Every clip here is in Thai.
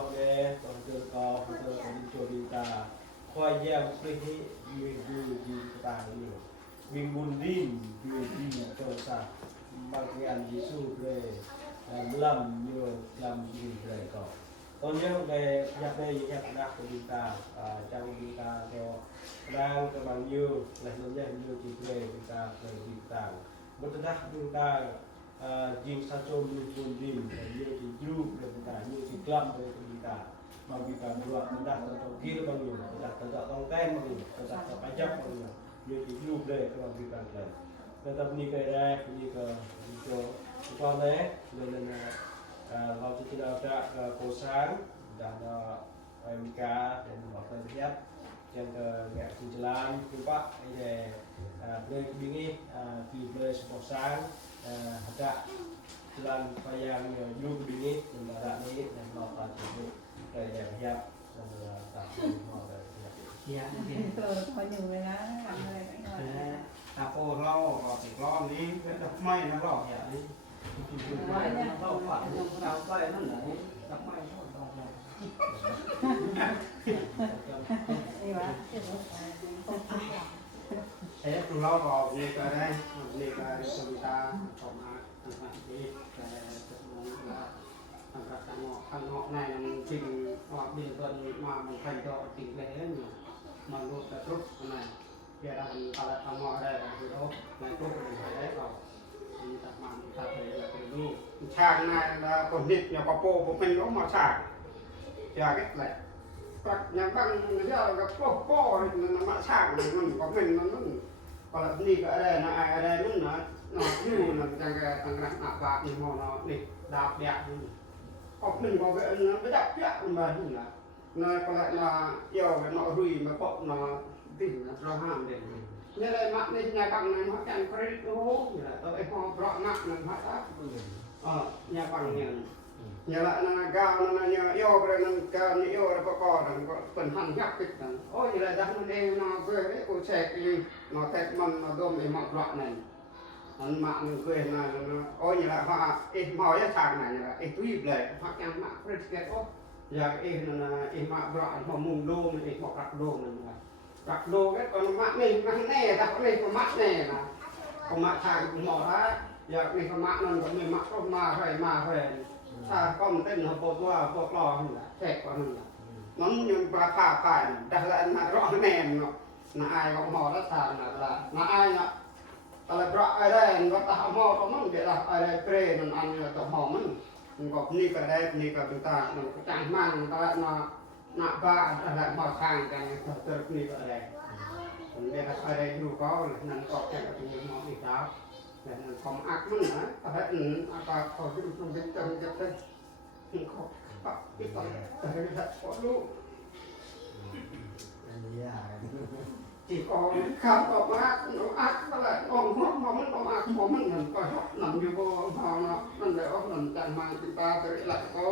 อกแน่ตอนเกิดก็เกิดเป็นโจดิตาคอยแยกไปให้มีดีตาอยู่วิ่งบุญดิ้นอยู่ดีเจ้าซะบางอย่างยิสูเลยลำอยู่ลำอยู่เลยก็ตอนนี้ในอยากได้อยากนักดีตาจังดีตาเดียวร่างกำลังอยู่และน้องแยกอยู่ที่เลยดีตาเลยดีตาบัตรนักดีตายิงซาโจมอยู่บุญดิ้นอยู่ที่ยูเลยดีตาอยู่ที่กลัมเลยดีตาบางทีการดูว่ามันดักต้องกินบางอยู่ดักต้องเต้นบางอยู่ดักไปจับบางอยู่ที่ยูเลยก็บางทีการเลยแต่ตอนนี้ก็ได้นี่ก็ตอนนี้เลยนะเราจะคิดเอาจากโคซานdan Amerika dan Australia lihat yang ke New Zealand juga ini boleh bingi di boleh seposan ada jalan payang yuk bingi negara ini dan lokal itu dari lihat tak mau dari ya itu banyak lah ramai banyak aku lau thì lo ní đập may nó lo ya đi lau phản đau tay nó lại đập may nó đauนี่วะ thế tôi lo vào đi cái đây đi cái người ta chọn thằng đi cái là thằng họ này mình trình họ bình tuần mà mình thành cho tỷ lệ nhiều mà luôn là tốt này giờ là thằng họ đây là từ đó này tốt mình phải đấy vào thì tập mà mình tập thấy là cái đi trang này là còn nít nhà có po của mình nó mà sạc giờ cái này các nhà băng giờ gặp po nó mà sạc mình có mình nó còn là đi cái đây nó ai đây nó như là thằng nạp bạc thì nó đi đạp đẹp có mình có cái nó mới đạp đẹp mà nó còn lại là yêu cái nó rùi mà bọc nó tỉnh nó lo ham để như đây mặt nên nhà bằng này nó chẳng credit nó hố như là tôi họ rõ nặng nó phát nhà bằng nhà lại là cao nó nhà yêu cái nó cao như yêu nó có nó có phần hành nhắc kịch nó ôi như là đang nó đeo nó cười đấy cô xe cái gì nó tẹt mầm nó đôm để mặc loạn này nó mạng nó cười là nó ôi như là họ ít mỏi cái thằng này là ít túi lệ họ chẳng mặc credit cái ốp giờ ít là ít mặc loạn họ mùng đô mình ít họ đặt đô mình đặt đô cái còn mạng mình nó nè đặt mình còn mắt nè là còn mạng thằng cũng mỏ đó giờ mình còn mạng nó còn mình mặc có mà phảiถ้าก็มันเต้นเขาบอกว่าพวกรอนี่แหละแทกกว่านั่นแหละมันยังปลาผ่าไก่แต่ละน่ะร้อนแน่นเนาะน่ะอายก็หมอรักษาน่ะละน่ะอายน่ะอะไรปลาอะไรก็ตาหมอก็มันเดี๋ยวอะไรเปรย์นั่นอันนี้ก็หอมมันก็นี่ก็ได้นี่ก็เป็นตามันก็จางมันตาน่ะบ้าอะไรหมอข้างกันก็เจอนี่ก็อะไรมันเรียกอะไรอยู่ก็นั่นก็แค่กับที่หมออีกแล้วแต่มันของอักมันนะอะไรอาการเขาที่มันเป็นจังจะเป็นเขาปักที่ต่อยแต่ไม่ได้ขอรู้จีกองข้ามออกมาอักอะไรออกหัวมันออกอักหัวมันนั่นก็หนังอยู่บนหอเนาะนั่นแหละว่าหนังจันมาติตาไปหลักก็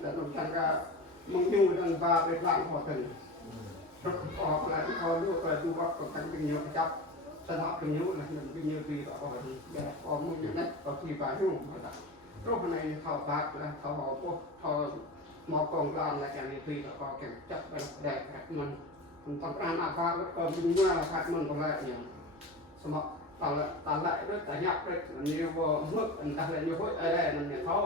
แล้วหนังจันก็มึงอยู่จันตาไปหลังพอถึงออกอะไรที่เขาดูไปดูว่าก็ตั้งเป็นเยอะจับสนับเป็นเยอะนะมันเป็นเยอะปีต่อไปแบบออกมึงอยู่นั่นก็ปีไปรุ่งมาจากโรคในเขาปากนะเขาหอพวกเขาหมอกองกลางอะไรอย่างนี้ปีต่อไปแข่งจับไปแดกมันต้องการอาภาก็เป็นเมื่อราคามันก็แรงอย่างสมองตาละด้วยแต่ยักษ์ด้วยนี่ว่าเมื่ออันอะไรอยู่ห้วยอะไรนั่นเนี่ยเขา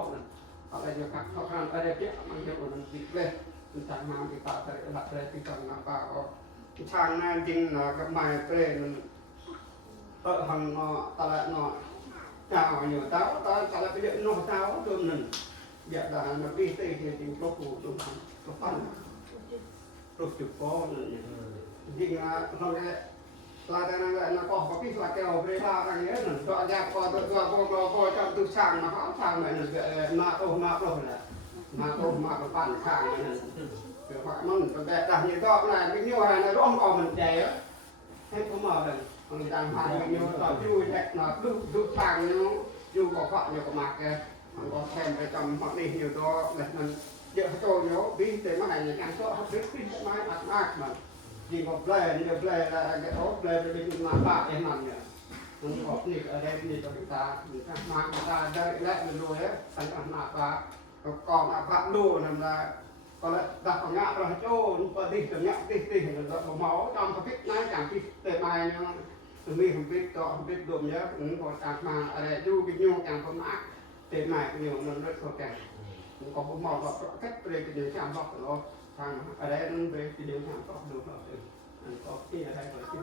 อะไรอยู่ขัดเขาทำอะไรเยอะมันจะมันติดเลยมันทำมาติดตาแต่หลักอะไรติดต่างอาภาก็ทางนั้นจริงนะกับไม้เปรย์มันหังตาละนอเจ้าอยู่เต้าตาละไปเยอะนอเต้าตัวหนึ่งอย่าด่านักดีเตะจริงๆก็ปูตัวนั้นก็ปั้นรถจุดก้อนจริงนะเขาเนี่ยลาแต่นั่นแหละนะก็เขาพิสูจน์แก้วไปลาอะไรเงี้ยหนึ่งตัวแยกพอตัวพอจะตุช่างนะเขาช่างเลยหนึ่งมาโตมาโตเลยมาโตมาก็ปั้นช่างเลยหนึ่งเดี๋ยวมันก็แบบแต่เนี่ยก็นายเป็นยังไงนะร้องออกมันใจให้เขามาเลยมันดังผ่านอยู่ต่ออยู่แหละนะดูช่างเนาะอยู่กับฝักอยู่กับหมากแกมันก็แทนไปจำฝักนี่อยู่ตัวแบบมันเยอะโตเยอะบินแต่เมื่อไหร่เนี่ยการโตเขาดึกขึ้นไม้มากมันยิ่งกว่าเปลย์นี่เปลย์อะไรก็โตเปลย์ไปเป็นมาบ้าเองมันเนี่ยมันก็นี่อะไรนี่ตัวตานี่ก็มาตาได้และมันรวยตั้งแต่หน้าตาก็กองอาภัพดูนั่นแหละ ก็ละดับงะประโจนปฏิจงะติติมันละหมอจอมพิษนายจากที่เตะมาเนี่ยมีผมพิษก็พิษดมเยอะผมก็จากมาอะไรดูวิญญาณอย่างผมอักเตะมาเป็นอย่างนั้นรถเขาแก่ผมก็ผมมองก็แค่เปลี่ยนเป็นอย่างที่บอกเราทางอะไรนั้นเป็นอย่างที่บอกดูเราเองอันก็ที่อะไรก็ที่